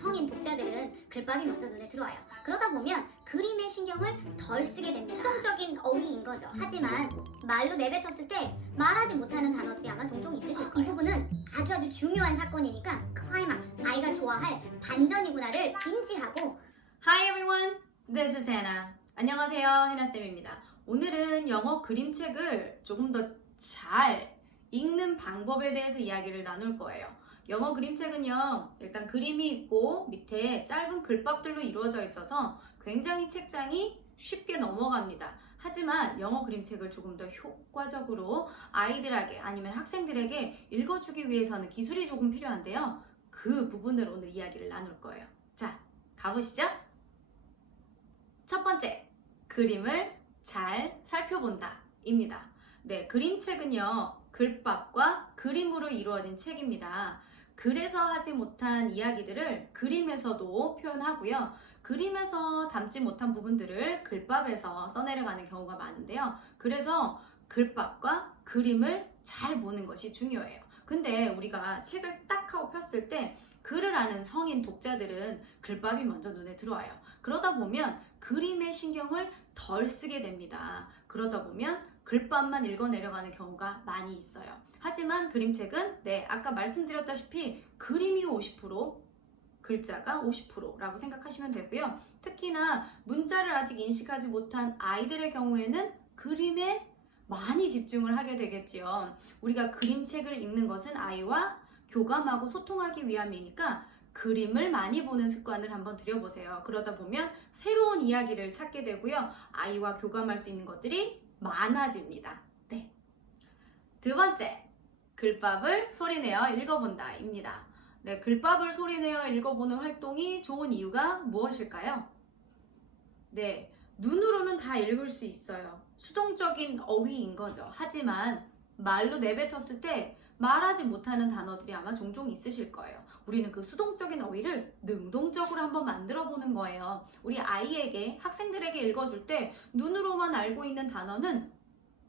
성인 독자들은 글밥이 먼저 눈에 들어와요. 그러다 보면 그림에 신경을 덜 쓰게 됩니다. 수동적인 어휘인 거죠. 하지만 말로 내뱉었을 때 말하지 못하는 단어들이 아마 종종 있으실 거예요. 이 부분은 아주 중요한 사건이니까 클라이막스, 아이가 좋아할 반전이구나를 인지하고. Hi everyone, this is Hannah. 안녕하세요, 해나쌤입니다. 오늘은 영어 그림책을 조금 더 잘 읽는 방법에 대해서 이야기를 나눌 거예요. 영어 그림책은요, 일단 그림이 있고 밑에 짧은 글밥들로 이루어져 있어서 굉장히 책장이 쉽게 넘어갑니다. 하지만 영어 그림책을 조금 더 효과적으로 아이들에게 아니면 학생들에게 읽어주기 위해서는 기술이 조금 필요한데요. 그 부분을 오늘 이야기를 나눌 거예요. 자, 가보시죠. 첫 번째, 그림을 잘 살펴본다 입니다. 네, 그림책은요, 글밥과 그림으로 이루어진 책입니다. 글에서 하지 못한 이야기들을 그림에서도 표현하고요. 그림에서 담지 못한 부분들을 글밥에서 써내려가는 경우가 많은데요. 그래서 글밥과 그림을 잘 보는 것이 중요해요. 근데 우리가 책을 딱 하고 폈을 때 글을 아는 성인 독자들은 글밥이 먼저 눈에 들어와요. 그러다 보면 그림에 신경을 덜 쓰게 됩니다. 그러다 보면 글밥만 읽어 내려가는 경우가 많이 있어요. 하지만 그림책은 아까 말씀드렸다시피 그림이 50%, 글자가 50%라고 생각하시면 되고요. 특히나 문자를 아직 인식하지 못한 아이들의 경우에는 그림에 많이 집중을 하게 되겠지요. 우리가 그림책을 읽는 것은 아이와 교감하고 소통하기 위함이니까 그림을 많이 보는 습관을 한번 들여보세요. 그러다 보면 새로운 이야기를 찾게 되고요. 아이와 교감할 수 있는 것들이 많아집니다. 네. 두 번째, 글밥을 소리내어 읽어본다 입니다. 네, 글밥을 소리내어 읽어보는 활동이 좋은 이유가 무엇일까요? 네, 눈으로는 다 읽을 수 있어요. 수동적인 어휘인 거죠. 하지만 말로 내뱉었을 때 말하지 못하는 단어들이 아마 종종 있으실 거예요. 우리는 그 수동적인 어휘를 능동적으로 한번 만들어 보는 거예요. 우리 아이에게, 학생들에게 읽어줄 때 눈으로만 알고 있는 단어는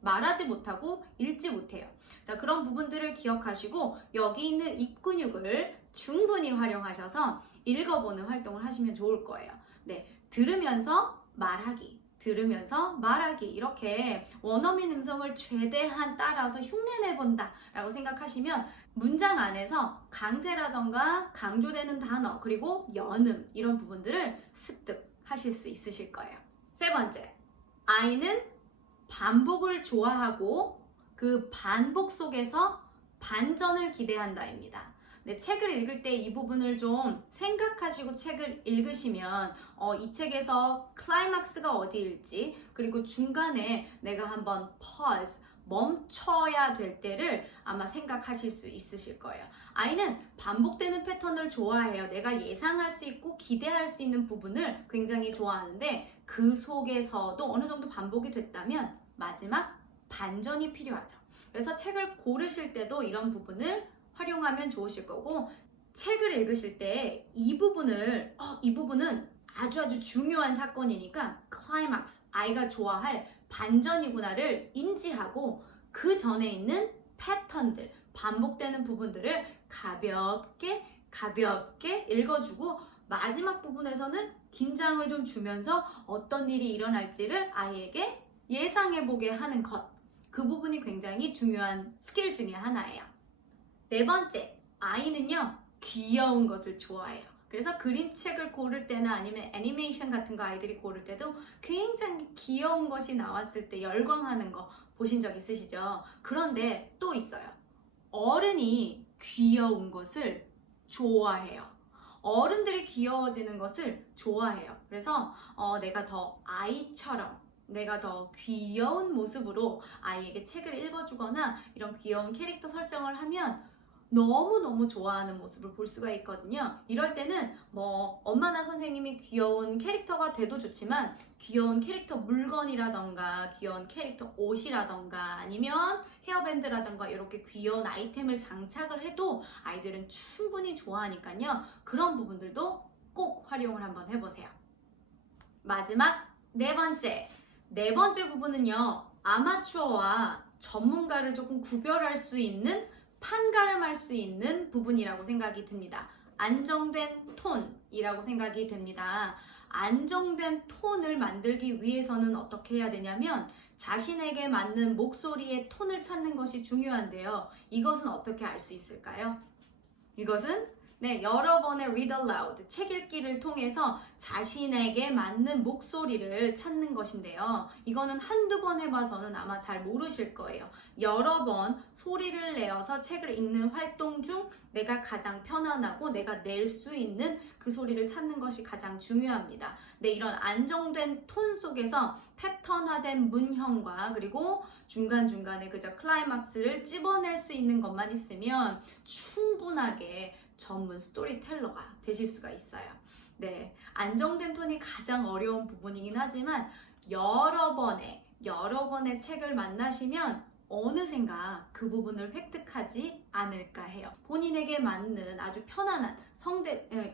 말하지 못하고 읽지 못해요. 자, 그런 부분들을 기억하시고 여기 있는 입근육을 충분히 활용하셔서 읽어보는 활동을 하시면 좋을 거예요. 네, 들으면서 말하기, 들으면서 말하기, 이렇게 원어민 음성을 최대한 따라서 흉내내본다 라고 생각하시면 문장 안에서 강세라던가 강조되는 단어, 그리고 연음, 이런 부분들을 습득하실 수 있으실 거예요. 세 번째, 아이는 반복을 좋아하고 그 반복 속에서 반전을 기대한다입니다. 네, 책을 읽을 때 이 부분을 좀 생각하시고 책을 읽으시면 이 책에서 클라이막스가 어디일지, 그리고 중간에 내가 한번 pause, 멈춰야 될 때를 아마 생각하실 수 있으실 거예요. 아이는 반복되는 패턴을 좋아해요. 내가 예상할 수 있고 기대할 수 있는 부분을 굉장히 좋아하는데 그 속에서도 어느 정도 반복이 됐다면 마지막 반전이 필요하죠. 그래서 책을 고르실 때도 이런 부분을 활용하면 좋으실 거고, 책을 읽으실 때 이 부분은 아주 중요한 사건이니까 클라이막스, 아이가 좋아할 반전이구나를 인지하고 그 전에 있는 패턴들, 반복되는 부분들을 가볍게 읽어주고 마지막 부분에서는 긴장을 좀 주면서 어떤 일이 일어날지를 아이에게 예상해보게 하는 것, 그 부분이 굉장히 중요한 스킬 중에 하나예요. 네 번째, 아이는요, 귀여운 것을 좋아해요. 그래서 그림책을 고를 때나 아니면 애니메이션 같은 거 아이들이 고를 때도 굉장히 귀여운 것이 나왔을 때 열광하는 거 보신 적 있으시죠? 그런데 또 있어요. 어른이 귀여운 것을 좋아해요. 어른들이 귀여워지는 것을 좋아해요. 그래서 내가 더 아이처럼, 내가 더 귀여운 모습으로 아이에게 책을 읽어주거나 이런 귀여운 캐릭터 설정을 하면 너무너무 좋아하는 모습을 볼 수가 있거든요. 이럴 때는 엄마나 선생님이 귀여운 캐릭터가 돼도 좋지만 귀여운 캐릭터 물건이라던가 귀여운 캐릭터 옷이라던가 아니면 헤어밴드라던가 이렇게 귀여운 아이템을 장착을 해도 아이들은 충분히 좋아하니까요. 그런 부분들도 꼭 활용을 한번 해보세요. 마지막 네 번째 부분은요, 아마추어와 전문가를 조금 구별할 수 있는, 판가름할 수 있는 부분이라고 생각이 듭니다. 안정된 톤이라고 생각이 됩니다. 안정된 톤을 만들기 위해서는 어떻게 해야 되냐면 자신에게 맞는 목소리의 톤을 찾는 것이 중요한데요. 이것은 어떻게 알 수 있을까요? 이것은 여러 번의 read aloud, 책 읽기를 통해서 자신에게 맞는 목소리를 찾는 것인데요. 이거는 한두 번 해봐서는 아마 잘 모르실 거예요. 여러 번 소리를 내어서 책을 읽는 활동 중 내가 가장 편안하고 내가 낼 수 있는 그 소리를 찾는 것이 가장 중요합니다. 이런 안정된 톤 속에서 패턴화된 문형과 그리고 중간중간에 그저 클라이막스를 찝어낼 수 있는 것만 있으면 충분하게 전문 스토리텔러가 되실 수가 있어요. 안정된 톤이 가장 어려운 부분이긴 하지만 여러 권의 책을 만나시면 어느샌가 그 부분을 획득하지 않을까 해요. 본인에게 맞는 아주 편안한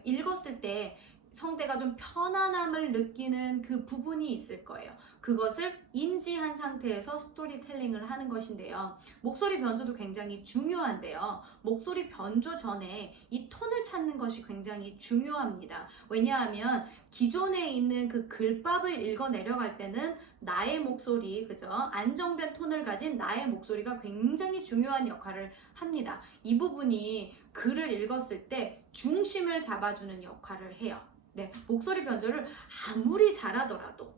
읽었을 때 성대가 좀 편안함을 느끼는 그 부분이 있을 거예요. 그것을 인지한 상태에서 스토리텔링을 하는 것인데요. 목소리 변조도 굉장히 중요한데요. 목소리 변조 전에 이 톤을 찾는 것이 굉장히 중요합니다. 왜냐하면 기존에 있는 그 글밥을 읽어 내려갈 때는 나의 목소리, 그죠? 안정된 톤을 가진 나의 목소리가 굉장히 중요한 역할을 합니다. 이 부분이 글을 읽었을 때 중심을 잡아주는 역할을 해요. 목소리 변조를 아무리 잘하더라도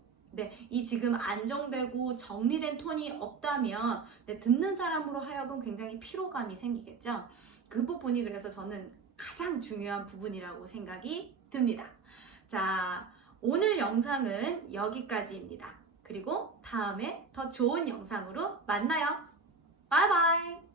이 지금 안정되고 정리된 톤이 없다면 듣는 사람으로 하여금 굉장히 피로감이 생기겠죠. 그 부분이 그래서 저는 가장 중요한 부분이라고 생각이 듭니다. 자, 오늘 영상은 여기까지입니다. 그리고 다음에 더 좋은 영상으로 만나요. 바이바이.